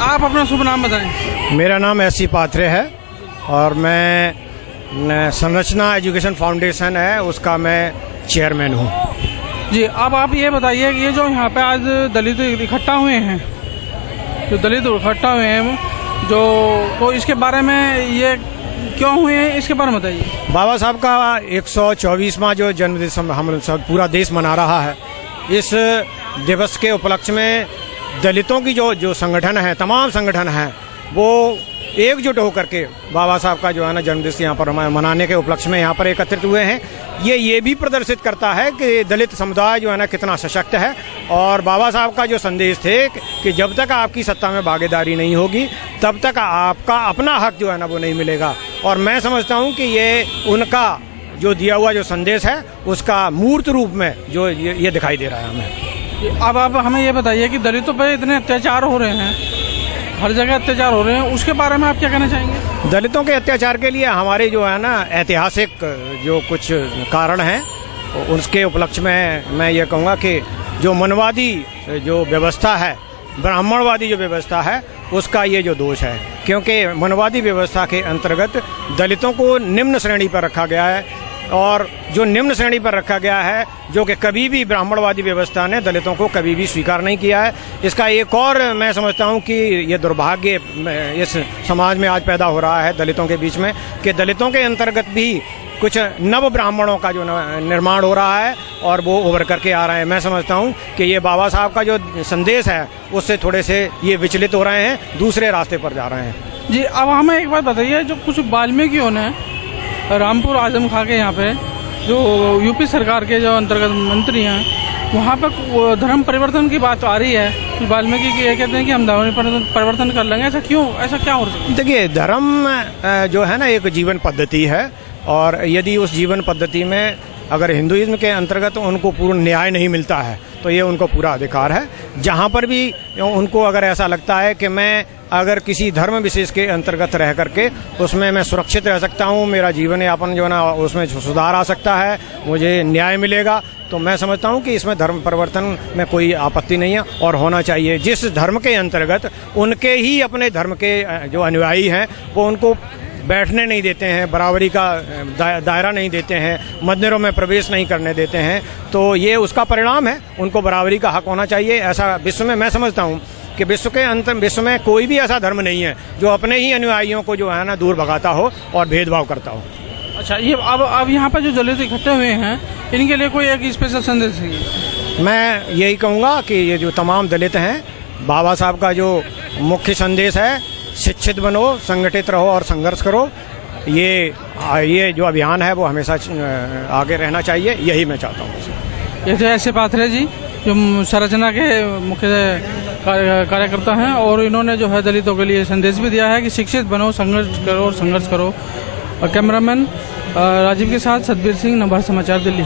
आप अपना शुभ नाम बताएं। मेरा नाम एस सी पात्रे है और मैं संरचना एजुकेशन फाउंडेशन है उसका मैं चेयरमैन हूँ। जी, अब आप ये बताइए कि ये जो यहाँ पे आज दलित इकट्ठा हुए हैं, जो तो इसके बारे में ये क्यों हुए हैं, इसके बारे में बताइए। बाबा साहब का 124वां जो जन्मदिवस हम सब पूरा देश मना रहा है। इस दिवस के उपलक्ष्य में दलितों की जो संगठन है, तमाम संगठन हैं, वो एकजुट होकर के बाबा साहब का जो है ना जन्मदिवस यहाँ पर मनाने के उपलक्ष्य में यहाँ पर एकत्रित हुए हैं। ये भी प्रदर्शित करता है कि दलित समुदाय जो है ना कितना सशक्त है। और बाबा साहब का जो संदेश थे कि जब तक आपकी सत्ता में भागीदारी नहीं होगी तब तक आपका अपना हक जो है ना वो नहीं मिलेगा। और मैं समझता हूँ कि ये उनका जो दिया हुआ जो संदेश है उसका मूर्त रूप में जो ये दिखाई दे रहा है हमें। अब आप हमें ये बताइए कि दलितों पर इतने अत्याचार हो रहे हैं, हर जगह अत्याचार हो रहे हैं, उसके बारे में आप क्या कहना चाहेंगे? दलितों के अत्याचार के लिए हमारे जो है ना ऐतिहासिक जो कुछ कारण हैं उसके उपलक्ष्य में मैं ये कहूँगा कि जो मनवादी जो व्यवस्था है, ब्राह्मणवादी जो व्यवस्था है, उसका ये जो दोष है। क्योंकि मनवादी व्यवस्था के अंतर्गत दलितों को निम्न श्रेणी पर रखा गया है और जो निम्न श्रेणी पर रखा गया है जो कि कभी भी ब्राह्मणवादी व्यवस्था ने दलितों को कभी भी स्वीकार नहीं किया है। इसका एक और मैं समझता हूं कि ये दुर्भाग्य इस समाज में आज पैदा हो रहा है दलितों के बीच में कि दलितों के अंतर्गत भी कुछ नव ब्राह्मणों का जो निर्माण हो रहा है और वो उभर करके आ रहे हैं। मैं समझता हूं कि ये बाबा साहब का जो संदेश है उससे थोड़े से ये विचलित हो रहे हैं, दूसरे रास्ते पर जा रहे हैं। जी, अब हमें एक बात बताइए, जो कुछ वाल्मीकियों ने रामपुर आजम खां के यहाँ पे जो यूपी सरकार के जो अंतर्गत मंत्री हैं वहाँ पे धर्म परिवर्तन की बात आ रही है, वाल्मीकि की ये कहते हैं कि हम धर्म परिवर्तन कर लेंगे, ऐसा क्यों, ऐसा क्या हो रहा है? देखिए, धर्म जो है ना एक जीवन पद्धति है और यदि उस जीवन पद्धति में अगर हिंदुइज्म के अंतर्गत उनको पूर्ण न्याय नहीं मिलता है तो ये उनको पूरा अधिकार है। जहाँ पर भी उनको अगर ऐसा लगता है कि मैं अगर किसी धर्म विशेष के अंतर्गत रह करके उसमें मैं सुरक्षित रह सकता हूँ, मेरा जीवन यापन जो है ना उसमें सुधार आ सकता है, मुझे न्याय मिलेगा, तो मैं समझता हूँ कि इसमें धर्म परिवर्तन में कोई आपत्ति नहीं है और होना चाहिए। जिस धर्म के अंतर्गत उनके ही अपने धर्म के जो अनुयायी हैं वो उनको बैठने नहीं देते हैं, बराबरी का दायरा नहीं देते हैं, मंदिरों में प्रवेश नहीं करने देते हैं, तो ये उसका परिणाम है। उनको बराबरी का हक होना चाहिए। ऐसा विश्व में मैं समझता हूँ कि विश्व में कोई भी ऐसा धर्म नहीं है जो अपने ही अनुयायियों को जो है ना दूर भगाता हो और भेदभाव करता हो। अच्छा, ये अब यहाँ पर जो दलित इकट्ठे हुए हैं इनके लिए कोई एक स्पेशल संदेश है? मैं यही कहूँगा कि ये जो तमाम दलित हैं, बाबा साहब का जो मुख्य संदेश है, शिक्षित बनो, संगठित रहो और संघर्ष करो, ये जो अभियान है वो हमेशा आगे रहना चाहिए, यही मैं चाहता हूँ। ये तो ऐसे पात्रे जी जो संरचना के मुख्य कार्यकर्ता हैं और इन्होंने जो है दलितों के लिए संदेश भी दिया है कि शिक्षित बनो, संघर्ष करो। और कैमरामैन राजीव के साथ सतबीर सिंह, नवभारत समाचार, दिल्ली।